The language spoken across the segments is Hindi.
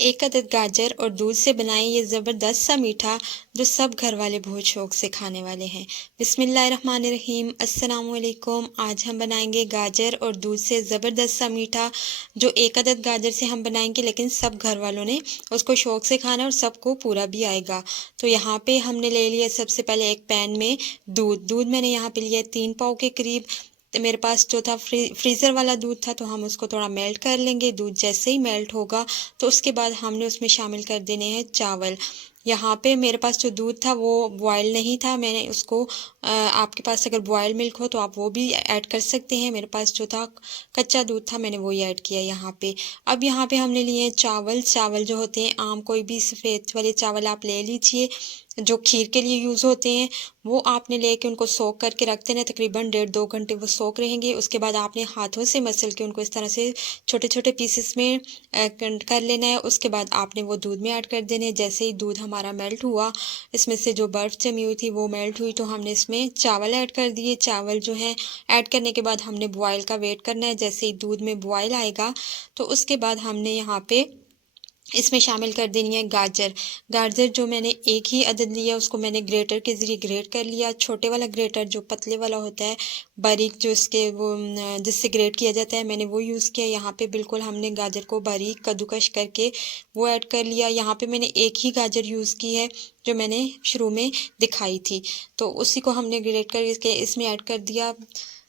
एक अदद गाजर और दूध से बनाएं ये ज़बरदस्त सा मीठा जो सब घर वाले बहुत शौक से खाने वाले हैं। बिस्मिल्लाहिर्रहमानिर्रहीम, अस्सलाम वालेकुम। आज हम बनाएंगे गाजर और दूध से ज़बरदस्त सा मीठा जो एक अदद गाजर से हम बनाएंगे, लेकिन सब घर वालों ने उसको शौक से खाना और सबको पूरा भी आएगा। तो यहाँ पे हमने ले लिया सबसे पहले एक पैन में दूध मैंने यहाँ पे लिया 3 पाव के करीब। तो मेरे पास जो था फ्रीज़र वाला दूध था, तो हम उसको थोड़ा मेल्ट कर लेंगे। दूध जैसे ही मेल्ट होगा तो उसके बाद हमने उसमें शामिल कर देने हैं चावल। यहाँ पे मेरे पास जो दूध था वो बॉयल नहीं था, मैंने उसको आपके पास अगर बॉयल मिल्क हो तो आप वो भी ऐड कर सकते हैं। मेरे पास जो था कच्चा दूध था, मैंने वही ऐड किया यहाँ पे। अब यहाँ पे हमने लिए हैं चावल जो होते हैं आम, कोई भी सफ़ेद वाले चावल आप ले लीजिए जो खीर के लिए यूज़ होते हैं। वो आपने लेके उनको सोक करके रख देना, तकरीबन 1.5-2 घंटे वो सोक रहेंगे। उसके बाद आपने हाथों से मसल के उनको इस तरह से छोटे छोटे पीसेस में कर लेना है। उसके बाद आपने वो दूध में ऐड कर देने हैं। जैसे ही दूध हमारा मेल्ट हुआ, इसमें से जो बर्फ़ जमी हुई थी वो मेल्ट हुई, तो हमने इसमें चावल ऐड कर दिए। चावल जो है ऐड करने के बाद हमने बॉयल का वेट करना है। जैसे ही दूध में बॉयल आएगा तो उसके बाद हमने यहाँ पे इसमें शामिल कर देनी है गाजर जो मैंने एक ही अदद लिया, उसको मैंने ग्रेटर के ज़रिए ग्रेट कर लिया। छोटे वाला ग्रेटर जो पतले वाला होता है, बारीक जो इसके वो जिससे ग्रेट किया जाता है, मैंने वो यूज़ किया। यहाँ पे बिल्कुल हमने गाजर को बारीक कद्दूकश करके वो ऐड कर लिया। यहाँ पे मैंने एक ही गाजर यूज़ की है जो मैंने शुरू में दिखाई थी, तो उसी को हमने ग्रेट करके इसमें ऐड कर दिया।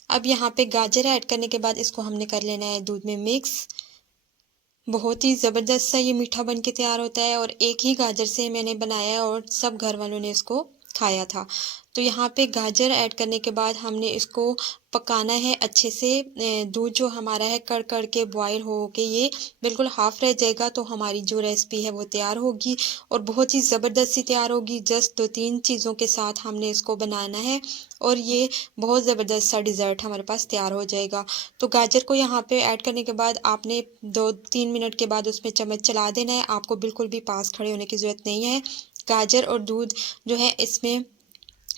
अब यहाँ पे गाजर ऐड करने के बाद इसको हमने कर लेना है दूध में मिक्स। बहुत ही ज़बरदस्त सा ये मीठा बन के तैयार होता है और एक ही गाजर से मैंने बनाया है और सब घर वालों ने इसको खाया था। तो यहाँ पे गाजर ऐड करने के बाद हमने इसको पकाना है अच्छे से। दूध जो हमारा है कड़ कड़ के बॉयल हो के ये बिल्कुल हाफ़ रह जाएगा, तो हमारी जो रेसिपी है वो तैयार होगी और बहुत ही ज़बरदस्त सी तैयार होगी। जस्ट 2-3 चीज़ों के साथ हमने इसको बनाना है और ये बहुत ज़बरदस्त सा डिज़र्ट हमारे पास तैयार हो जाएगा। तो गाजर को यहाँ पे ऐड करने के बाद आपने 2-3 मिनट के बाद उसमें चम्मच चला देना है। आपको बिल्कुल भी पास खड़े होने की ज़रूरत नहीं है। गाजर और दूध जो है इसमें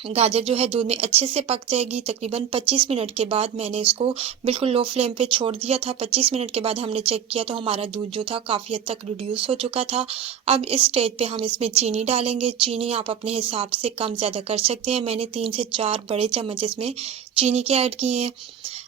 गाजर जो है दूध में अच्छे से पक जाएगी। तकरीबन 25 मिनट के बाद मैंने इसको बिल्कुल लो फ्लेम पे छोड़ दिया था। 25 मिनट के बाद हमने चेक किया तो हमारा दूध जो था काफ़ी हद तक रिड्यूस हो चुका था। अब इस स्टेज पे हम इसमें चीनी डालेंगे। चीनी आप अपने हिसाब से कम ज़्यादा कर सकते हैं। मैंने 3 से 4 बड़े चम्मच इसमें चीनी के ऐड किए हैं।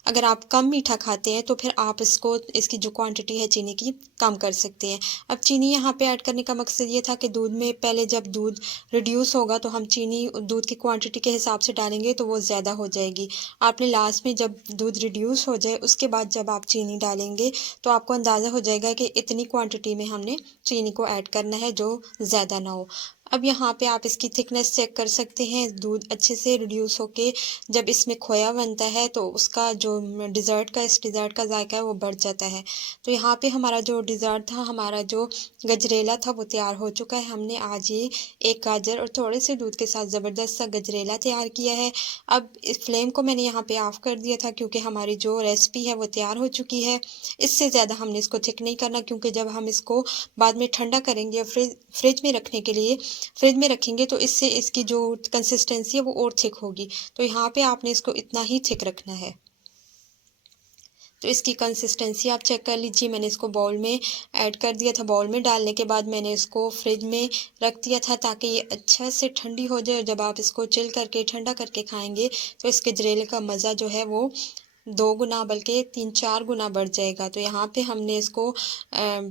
अगर आप कम मीठा खाते हैं तो फिर आप इसकी जो क्वांटिटी है चीनी की कम कर सकते हैं। अब चीनी यहाँ पे ऐड करने का मकसद ये था कि दूध में पहले जब दूध रिड्यूस होगा तो हम चीनी दूध की क्वांटिटी के हिसाब से डालेंगे तो वो ज़्यादा हो जाएगी। आपने लास्ट में जब दूध रिड्यूस हो जाए उसके बाद जब आप चीनी डालेंगे तो आपको अंदाज़ा हो जाएगा कि इतनी क्वांटिटी में हमने चीनी को ऐड करना है जो ज़्यादा ना हो। अब यहाँ पे आप इसकी थिकनेस चेक कर सकते हैं। दूध अच्छे से रिड्यूस होके जब इसमें खोया बनता है तो उसका जो इस डिज़र्ट का जायका है वो बढ़ जाता है। तो यहाँ पे हमारा जो डिज़र्ट था, हमारा जो गजरेला था वो तैयार हो चुका है। हमने आज ये एक गाजर और थोड़े से दूध के साथ ज़बरदस्त सा गजरेला तैयार किया है। अब इस फ्लेम को मैंने यहाँ पे ऑफ़ कर दिया था क्योंकि हमारी जो रेसिपी है वो तैयार हो चुकी है। इससे ज़्यादा हमने इसको थिक नहीं करना, क्योंकि जब हम इसको बाद में ठंडा करेंगे फ्रिज में रखने के लिए फ्रिज में रखेंगे तो इससे इसकी जो कंसिस्टेंसी है वो और थिक होगी। तो यहाँ पे आपने इसको इतना ही थिक रखना है। तो इसकी कंसिस्टेंसी आप चेक कर लीजिए। मैंने इसको बाउल में ऐड कर दिया था। बाउल में डालने के बाद मैंने इसको फ्रिज में रख दिया था ताकि ये अच्छा से ठंडी हो जाए। और जब आप इसको चिल करके ठंडा करके खाएंगे तो इसके गजरेले का मज़ा जो है वो 2 गुना बल्कि 3-4 गुना बढ़ जाएगा। तो यहाँ पे हमने इसको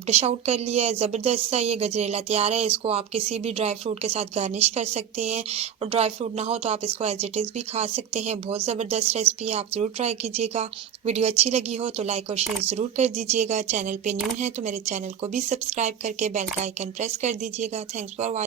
डिश आउट कर लिया है। ज़बरदस्त सा ये गजरेला तैयार है। इसको आप किसी भी ड्राई फ्रूट के साथ गार्निश कर सकते हैं और ड्राई फ्रूट ना हो तो आप इसको एज इट इज़ भी खा सकते हैं। बहुत ज़बरदस्त रेसिपी है, आप ज़रूर ट्राई कीजिएगा। वीडियो अच्छी लगी हो तो लाइक और शेयर ज़रूर कर दीजिएगा। चैनल पे न्यू है तो मेरे चैनल को भी सब्सक्राइब करके बेल का आइकन प्रेस कर दीजिएगा। Thanks for watching.